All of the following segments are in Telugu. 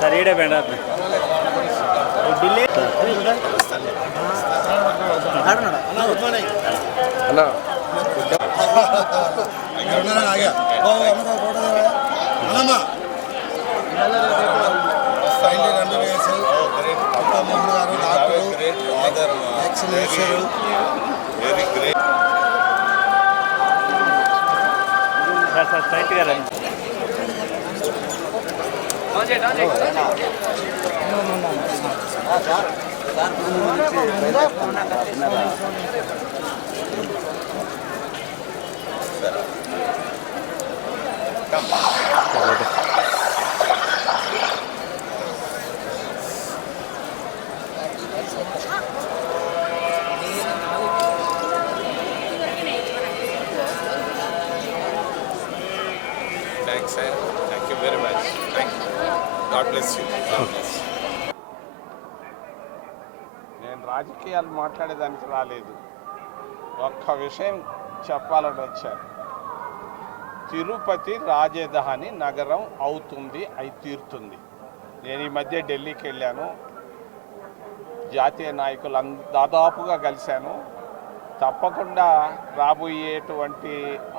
సార్ ఈడే బెండ ఢిల్లీ? వేసారు సార్ సార్ స్ట్రైట్గా రండి. Backside. Very much. Thank you. God bless you. God bless you. నేను రాజకీయాలు మాట్లాడేదానికి రాలేదు ఒక్క విషయం చెప్పాలని వచ్చాను తిరుపతి రాజధాని నగరం అవుతుంది అయి తీరుతుంది నేను ఈ మధ్య ఢిల్లీకి వెళ్ళాను జాతీయ నాయకులు అంద దాదాపుగా కలిశాను తప్పకుండా రాబోయేటువంటి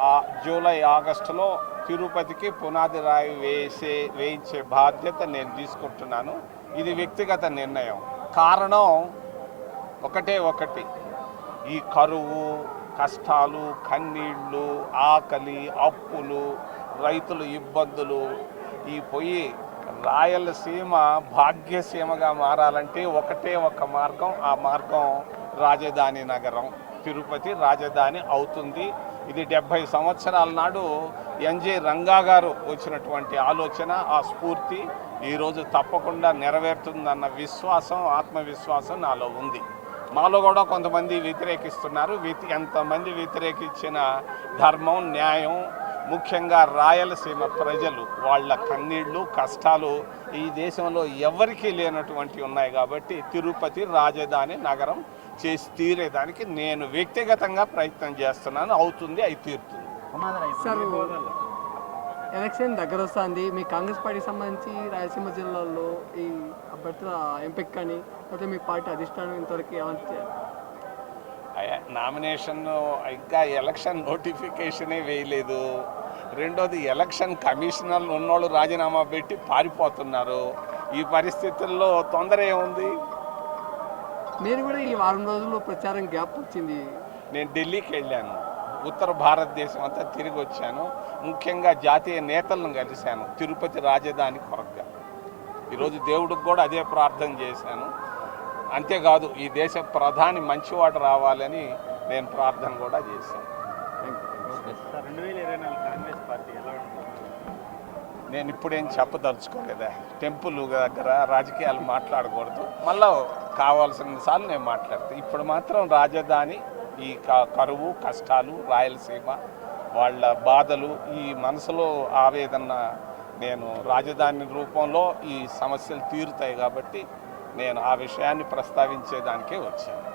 ఆ జూలై ఆగస్టులో తిరుపతికి పునాది రాయి వేసే వేయించే బాధ్యత నేను తీసుకుంటున్నాను. ఇది వ్యక్తిగత నిర్ణయం. కారణం ఒకటే ఒకటి. ఈ కరువు కష్టాలు కన్నీళ్ళు ఆకలి అప్పులు రైతుల ఇబ్బందులు ఈ పొయ్యి రాయలసీమ భాగ్యసీమగా మారాలంటే ఒకటే ఒక మార్గం ఆ మార్గం రాజధాని నగరం. తిరుపతి రాజధాని అవుతుంది. ఇది డెబ్భై సంవత్సరాల నాడు ఎన్జే రంగా గారు వచ్చినటువంటి ఆలోచన ఆ స్ఫూర్తి ఈరోజు తప్పకుండా నెరవేరుతుందన్న విశ్వాసం ఆత్మవిశ్వాసం నాలో ఉంది. మాలో కూడా కొంతమంది వ్యతిరేకిస్తున్నారు. ఎంతమంది వ్యతిరేకించిన ధర్మం న్యాయం ముఖ్యంగా రాయలసీమ ప్రజలు వాళ్ళ కన్నీళ్ళు కష్టాలు ఈ దేశంలో ఎవరికీ లేనటువంటి ఉన్నాయి కాబట్టి తిరుపతి రాజధాని నగరం చేసి తీరేదానికి నేను వ్యక్తిగతంగా ప్రయత్నం చేస్తున్నాను అవుతుంది అయి తీరుతుంది. ఎలక్షన్ దగ్గర వస్తుంది. మీ కాంగ్రెస్ పార్టీకి సంబంధించి రాయలసీమ జిల్లాలో ఈ అభ్యర్థుల ఎంపిక కానీ లేకపోతే మీ పార్టీ అధిష్టానం ఇంతవరకు ఏమంటారు నామినేషన్ ఇంకా ఎలక్షన్ నోటిఫికేషనే వేయలేదు. రెండోది ఎలక్షన్ కమిషనర్లు ఉన్నోళ్ళు రాజీనామా పెట్టి పారిపోతున్నారు. ఈ పరిస్థితుల్లో తొందర ఏముంది? మీరు కూడా ఈ వారం రోజుల్లో ప్రచారం గ్యాప్ వచ్చింది. నేను ఢిల్లీకి వెళ్ళాను. ఉత్తర భారతదేశం అంతా తిరిగి వచ్చాను. ముఖ్యంగా జాతీయ నేతలను కలిశాను. తిరుపతి రాజధాని కొరగా ఈరోజు దేవుడికి కూడా అదే ప్రార్థన చేశాను. అంతేకాదు ఈ దేశ ప్రధాని మంచివాడు రావాలని నేను ప్రార్థన కూడా చేశాను. రెండు వేల ఇరవై నాలుగు పార్టీ నేను ఇప్పుడేం చెప్పదలుచుకోలేదా? టెంపుల్ దగ్గర రాజకీయాలు మాట్లాడకూడదు. మళ్ళా కావాల్సిన సార్లు నేను మాట్లాడతాను ఇప్పుడు మాత్రం రాజధాని ఈ క- కరువు కష్టాలు రాయలసీమ వాళ్ళ బాధలు ఈ మనసులో ఆవేదన నేను రాజధాని రూపంలో ఈ సమస్యలు తీరుతాయి కాబట్టి నేను ఆ విషయాన్ని ప్రస్తావించేదానికే వచ్చాను.